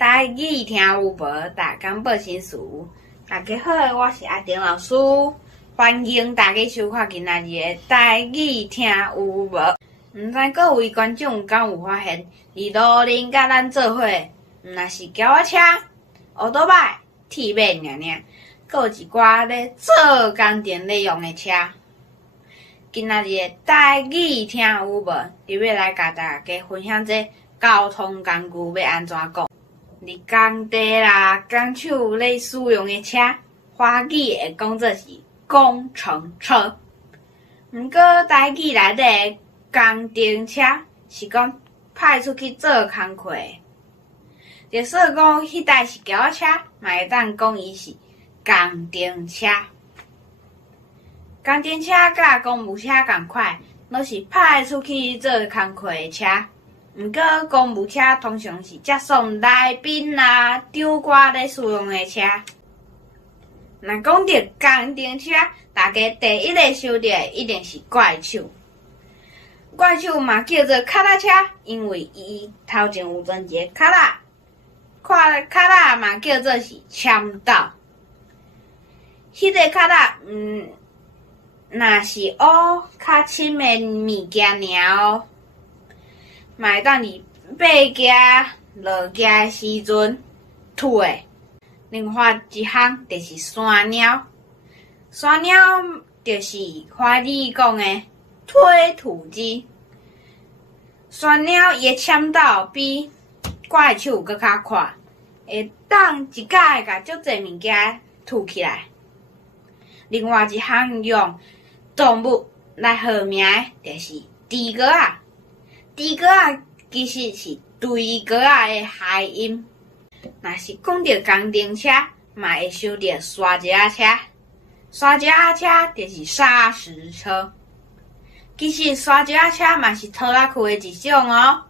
台语听有无？大江报新词。大家好，我是阿丁老师，欢迎大家收看今仔日的台语听有无？毋知各位观众敢有发现，伫路顶甲咱做伙，若是轿仔车、乌托摆、铁马尔尔，阁有一寡咧做工程咧用的车。今仔日的台语听有无？就要来甲大家分享这交通工具要安怎讲。伫工地啦、工厂咧使用的车，华语会讲做是工程车。毋过台语内底的工程车是讲派出去做工课的。就说讲迄台是轿仔车，嘛会当讲伊是工程车。工程车甲公务车共款，都是派出去做工课的车。毋过公务车通常是接送来宾啦、长官咧使用的车。若讲到工程车，大家第一个想到的一定是怪手。怪手嘛叫做脚踏车，因为伊头前有装一个脚踏，脚踏嘛叫做是签到。迄个脚踏，若是乌较深的物件尔哦，嘛会当伫爬架、落架的时阵吐的。另外一项就是山鸟，山鸟就是华语讲的推土机。山鸟伊的签到比怪手搁较快，会当一摆甲足侪物件吐起来。另外一项用动物来号名的，就是猪哥仔。猪哥仔其实是对哥仔的谐音。若是讲到工程车，嘛会想到沙石车。沙石车就是砂石车。其实沙石车嘛是拖拉库的一种哦。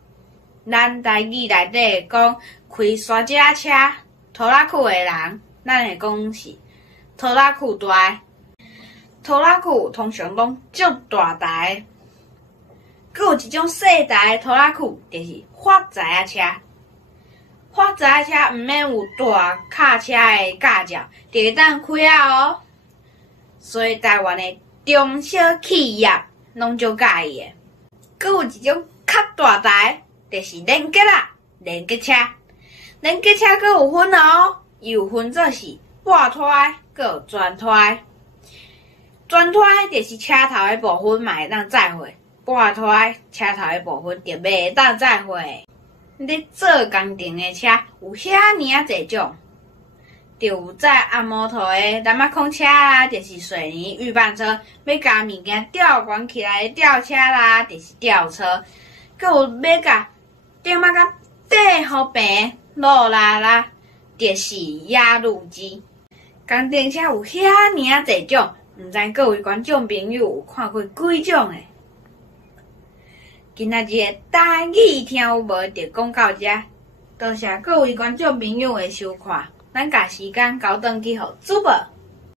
咱台语内底讲开沙石车、拖拉库的人，咱会讲是拖拉库大。拖拉库通常拢足大台，阁有一种细台的拖拉库，就是发财车。发财车毋免有大卡车的驾照，就会当开啊哦。所以台湾的中小企业拢足介意的。阁有一种较大台，就是连结啦，连结车。连结车阁有分哦，伊有分做是半拖，阁有全拖。全拖就是车头的部分嘛会当载货，半拖车头的部分就袂当载货。咧做工程的车有遐尔啊侪种，就有载按摩托的南马控车啦，就是水泥预拌车；要甲物件吊悬起来的吊车啦，就是吊车；阁有要甲顶马甲底好平落啦啦，就是压路机。工程车有遐尔啊侪种。毋知各位观众朋友有看过几种诶？今仔日的台语听有无就讲到这，多谢各位观众朋友的收看，咱甲时间交转去互主播。